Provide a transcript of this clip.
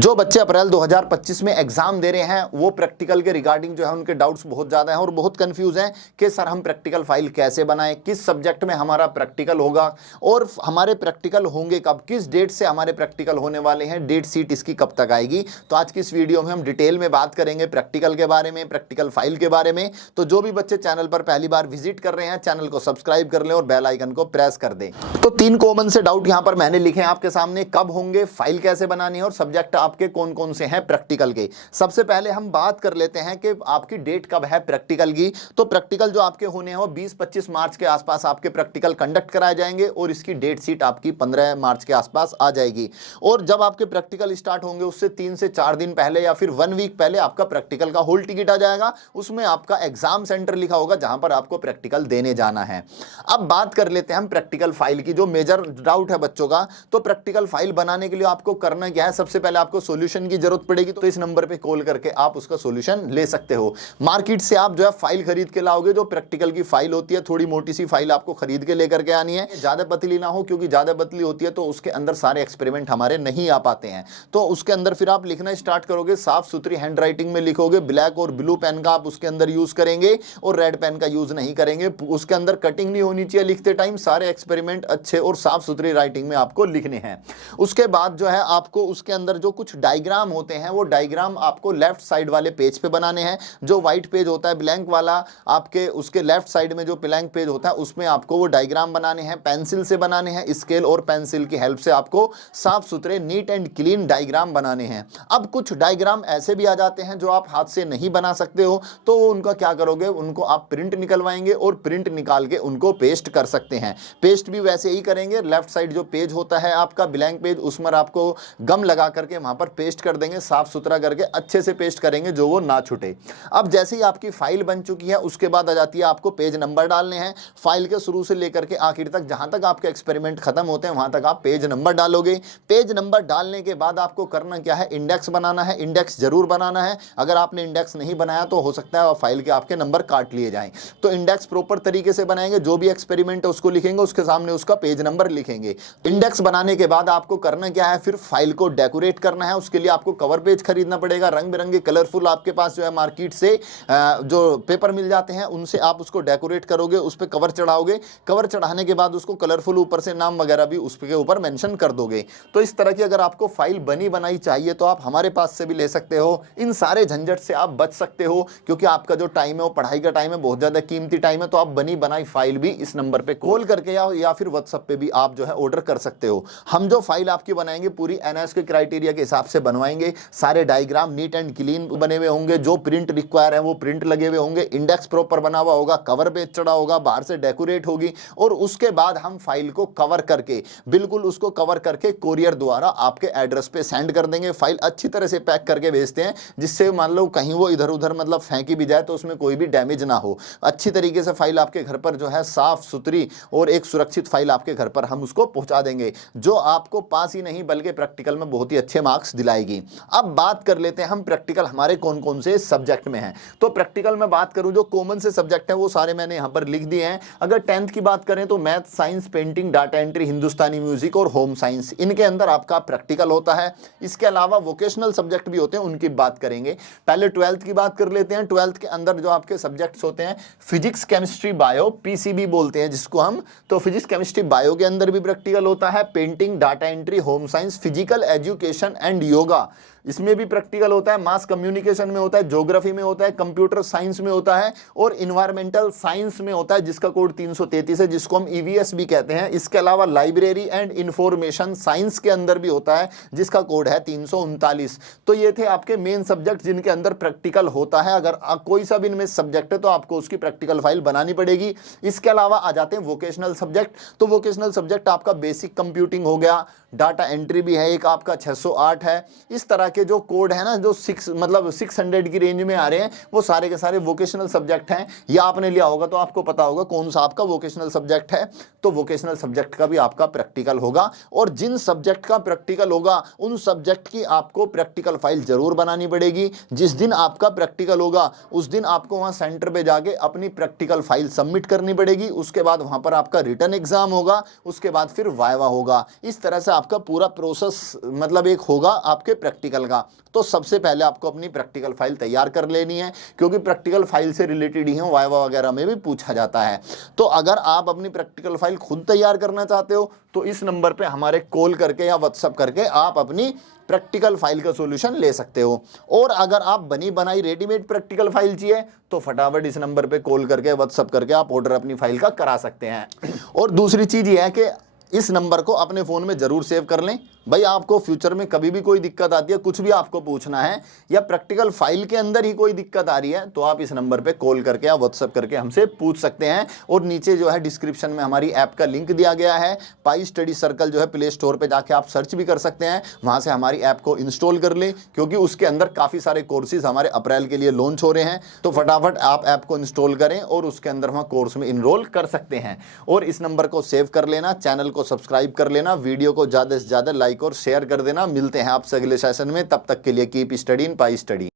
जो बच्चे अप्रैल 2025 में एग्जाम दे रहे हैं वो प्रैक्टिकल के रिगार्डिंग जो है उनके डाउट्स बहुत ज़्यादा हैं और बहुत कंफ्यूज हैं कि सर हम प्रैक्टिकल फाइल कैसे बनाएं, किस सब्जेक्ट में हमारा प्रैक्टिकल होगा और हमारे प्रैक्टिकल होंगे कब, किस डेट से हमारे प्रैक्टिकल होने वाले हैं, डेट शीट इसकी कब तक आएगी। तो आज की इस वीडियो में हम डिटेल में बात करेंगे प्रैक्टिकल के बारे में, प्रैक्टिकल फाइल के बारे में। तो जो भी बच्चे चैनल पर पहली बार विजिट कर रहे हैं चैनल को सब्सक्राइब कर लें और बेल आइकन को प्रेस कर दें। तो 3 कॉमन से डाउट यहाँ पर मैंने लिखे हैं आपके सामने, कब होंगे, फाइल कैसे बनानी है और सब्जेक्ट आपके कौन कौन से हैं प्रैक्टिकल के। सबसे पहले हम बात कर लेते हैं कि आपकी डेट कब है प्रैक्टिकल की। तो प्रैक्टिकल जो आपके होने हैं वो 20-25 मार्च के आसपास आपके प्रैक्टिकल कंडक्ट कराए जाएंगे और इसकी डेट शीट आपकी 15 मार्च के आसपास आ जाएगी। और जब आपके प्रैक्टिकल स्टार्ट होंगे उससे 3 से 4 दिन पहले या फिर 1 वीक पहले आपका प्रैक्टिकल का होल टिकट आ जाएगा, उसमें आपका एग्जाम सेंटर लिखा होगा जहां पर आपको प्रैक्टिकल देने जाना है। अब बात कर लेते हैं हम प्रैक्टिकल फाइल की। जो मेजर डाउट है बच्चों का, तो प्रैक्टिकल फाइल बनाने के लिए आपको करना क्या है, सबसे पहले आपको सॉल्यूशन की जरूरत पड़ेगी। तो इस नंबर पे कॉल करके आप उसका सॉल्यूशन ले सकते हो। मार्केट से आप जो है फाइल खरीद के लाओगे, जो प्रैक्टिकल की फाइल होती है थोड़ी मोटी सी फाइल आपको खरीद के लेकर के आनी है। ज्यादा पतली ना हो, क्योंकि ज्यादा पतली होती है तो उसके अंदर सारे एक्सपेरिमेंट हमारे नहीं आ पाते हैं। तो उसके अंदर फिर आप लिखना स्टार्ट करोगे, साफ सुथरी हैंड राइटिंग में लिखोगे, ब्लैक और ब्लू पेन का आप उसके अंदर यूज करेंगे और रेड पेन का यूज नहीं करेंगे। उसके अंदर कटिंग नहीं होनी चाहिए लिखते टाइम, सारे एक्सपेरिमेंट अच्छे और साफ सुथरी राइटिंग में आपको लिखने हैं। उसके बाद जो है आपको उसके अंदर जो कुछ डायग्राम होते हैं वो डायग्राम आपको लेफ्ट साइड वाले पेज पे बनाने हैं। जो व्हाइट पेज होता है ब्लैंक वाला, आपके उसके लेफ्ट साइड में जो ब्लैंक पेज होता है उसमें आपको वो डायग्राम बनाने हैं, पेंसिल से बनाने हैं। स्केल और पेंसिल की हेल्प से आपको साफ सुथरे नीट एंड क्लीन डायग्राम बनाने हैं। अब कुछ डायग्राम ऐसे भी आ जाते हैं जो आप हाथ से नहीं बना सकते हो, तो उनका क्या करोगे, उनको आप प्रिंट निकलवाएंगे और प्रिंट निकाल के उनको पेस्ट कर सकते हैं। पेस्ट भी वैसे ही करेंगे, लेफ्ट साइड जो पेज होता है आपका ब्लैंक पेज, उसमें आपको गम लगा करके वहां पर पेस्ट कर देंगे, साफ सुथरा करके अच्छे से पेस्ट करेंगे जो वो ना छूटे। अब जैसे ही आपकी फाइल बन चुकी है उसके बाद आ जाती है आपको पेज नंबर डालने हैं। फाइल के शुरू से लेकर के आखिर तक, जहां तक आपके एक्सपेरिमेंट खत्म होते हैं वहां तक आप पेज नंबर डालोगे। पेज नंबर डालने के बाद आपको करना क्या है, इंडेक्स बनाना है। इंडेक्स जरूर बनाना है, अगर आपने इंडेक्स नहीं बनाया तो हो सकता है फाइल के आपके नंबर काट लिए जाएं। तो इंडेक्स प्रॉपर तरीके से बनाएंगे, जो भी एक्सपेरिमेंट है उसको लिखेंगे, उसके सामने उसका पेज नंबर लिखेंगे। इंडेक्स बनाने के बाद आपको करना क्या है, फिर फाइल को डेकोरेट करना है। उसके लिए आपको कवर पेज खरीदना पड़ेगा, रंग बिरंगे कलरफुल आपके पास जो है मार्केट से जो पेपर मिल जाते हैं उनसे आप उसको डेकोरेट करोगे, उस पर कवर चढ़ाओगे। कवर चढ़ाने के बाद उसको कलरफुल ऊपर से नाम वगैरह भी उसके ऊपर मेंशन कर दोगे। तो इस तरह की अगर आपको फाइल बनी बनाई चाहिए तो आप हमारे पास से भी ले सकते हो। इन सारे झंझट से आप बच सकते हो, क्योंकि आपका जो टाइम है वो पढ़ाई का टाइम है, बहुत ज्यादा कीमती टाइम है। तो आप बनी बनाई फाइल भी इस नंबर पे कॉल करके या फिर व्हाट्सएप पे भी आप जो है ऑर्डर कर सकते हो। हम जो फाइल आपकी बनाएंगे पूरी एनआईएस के क्राइटेरिया के हिसाब से बनवाएंगे। सारे डायग्राम नीट एंड क्लीन बने हुए होंगे, जो प्रिंट रिक्वायर है वो प्रिंट लगे हुए होंगे, इंडेक्स प्रॉपर बना हुआ होगा, कवर पेज चढ़ा होगा, बाहर से डेकोरेट होगी। और उसके बाद हम फाइल को कवर करके, बिल्कुल उसको कवर करके कोरियर द्वारा आपके एड्रेस पे सेंड कर देंगे। फाइल अच्छी तरह से पैक करके भेजते हैं, जिससे मान लो कहीं वो इधर उधर मतलब फेंकी भी जाए तो उसमें कोई भी डैमेज ना हो। अच्छी तरीके से फाइल आपके घर पर जो है साफ सुथरी और एक सुरक्षित फाइल आपके घर पर हम उसको पहुंचा देंगे, जो आपको पास ही नहीं बल्कि प्रैक्टिकल में बहुत ही अच्छे मार्क्स दिलाएगी। अब बात कर लेते हैं हम प्रैक्टिकल हमारे कौन कौन से सब्जेक्ट में हैं। तो प्रैक्टिकल में बात करूं, जो कॉमन से सब्जेक्ट हैं वो सारे मैंने यहां पर लिख दिए हैं। अगर 10th की बात करें तो math, science, painting, data entry, Hindustani music और होम साइंस, इनके अंदर आपका प्रैक्टिकल होता है। इसके अलावा वोकेशनल सब्जेक्ट भी होते हैं, उनकी बात करेंगे। पहले 12th की बात कर लेते हैं। 12th के अंदर जो आपके सब्जेक्ट्स होते हैं, फिजिक्स, केमिस्ट्री, बायो, पीसीबी बोलते हैं जिसको हम। तो फिजिक्स, केमिस्ट्री, बायो के अंदर भी प्रैक्टिकल होता है। Painting, data entry, home science, physical education and yoga, इसमें भी प्रैक्टिकल होता है। मास कम्युनिकेशन में होता है, ज्योग्राफी में होता है, कंप्यूटर साइंस में होता है और इन्वायरमेंटल साइंस में होता है, जिसका कोड 333 है, जिसको हम ईवीएस भी कहते हैं। इसके अलावा लाइब्रेरी एंड इंफॉर्मेशन साइंस के अंदर भी होता है, जिसका कोड है 339। तो ये थे आपके मेन सब्जेक्ट जिनके अंदर प्रैक्टिकल होता है। अगर कोई सा भी इनमें सब्जेक्ट है तो आपको उसकी प्रैक्टिकल फाइल बनानी पड़ेगी। इसके अलावा आ जाते हैं वोकेशनल सब्जेक्ट। तो वोकेशनल सब्जेक्ट आपका बेसिक कंप्यूटिंग हो गया, डाटा एंट्री भी है एक आपका, 608 है। इस तरह के जो कोड है ना, जो 600 की रेंज में आ रहे हैं, वो सारे के सारे वोकेशनल सब्जेक्ट हैं। या आपने लिया होगा तो आपको पता होगा कौन सा आपका वोकेशनल सब्जेक्ट है। तो वोकेशनल सब्जेक्ट का भी आपका प्रैक्टिकल होगा, और जिन सब्जेक्ट का प्रैक्टिकल होगा उन सब्जेक्ट की आपको प्रैक्टिकल फाइल जरूर बनानी पड़ेगी। जिस दिन आपका प्रैक्टिकल होगा उस दिन आपको वहां सेंटर पे जाके अपनी प्रैक्टिकल फाइल सबमिट करनी पड़ेगी। उसके बाद वहां पर आपका रिटन एग्जाम होगा, उसके बाद फिर वाइवा होगा। इस तरह से आपका पूरा प्रोसेस मतलब एक होगा आपके प्रैक्टिकल प्रैक्टिकल का, तो सबसे पहले आपको अपनी प्रैक्टिकल फाइल तैयार कर लेनी है, क्योंकि प्रैक्टिकल फाइल से रिलेटेड ही वाइवा वगैरह में भी पूछा जाता है। तो अगर आप अपनी प्रैक्टिकल फाइल खुद तैयार करना चाहते हो तो इस नंबर पे हमारे कॉल करके या व्हाट्सएप करके आप अपनी प्रैक्टिकल फाइल का सॉल्यूशन ले सकते हो। और अगर आप बनी बनाई रेडीमेड प्रैक्टिकल फाइल चाहिए तो फटाफट इस नंबर पे कॉल करके व्हाट्सएप करके आप ऑर्डर अपनी फाइल का करा सकते हैं। और दूसरी चीज़ ये है कि इस नंबर को अपने फ़ोन में ज़रूर सेव कर लें। भाई आपको फ्यूचर में कभी भी कोई दिक्कत आती है, कुछ भी आपको पूछना है या प्रैक्टिकल फाइल के अंदर ही कोई दिक्कत आ रही है, तो आप इस नंबर पे कॉल करके या व्हाट्सएप करके हमसे पूछ सकते हैं। और नीचे जो है डिस्क्रिप्शन में हमारी ऐप का लिंक दिया गया है, पाई स्टडी सर्कल जो है प्ले स्टोर पर जाके आप सर्च भी कर सकते हैं, वहाँ से हमारी ऐप को इंस्टॉल कर लें, क्योंकि उसके अंदर काफ़ी सारे कोर्सेज हमारे अप्रैल के लिए लॉन्च हो रहे हैं। तो फटाफट आप ऐप को इंस्टॉल करें और उसके अंदर वहाँ कोर्स में इनरोल कर सकते हैं। और इस नंबर को सेव कर लेना, चैनल को सब्सक्राइब कर लेना, वीडियो को ज़्यादा से ज़्यादा लाइक और शेयर कर देना। मिलते हैं आपसे अगले सेशन में, तब तक के लिए keep study in pi study.